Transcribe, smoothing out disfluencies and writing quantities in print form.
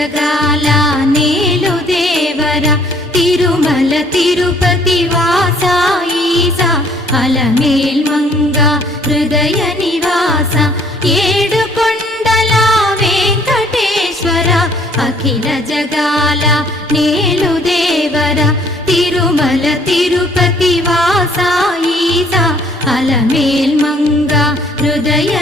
జగాల నేలు దేవర తిరుమల తిరుపతి వాస ఈసా అలమేల్ మంగ హృదయ నివాస ఏడు కొండల వెంకటేశ్వర అఖిల జగాల నేలు దేవర తిరుమల తిరుపతి వాస ఈసా అలమేల్ మంగ హృదయ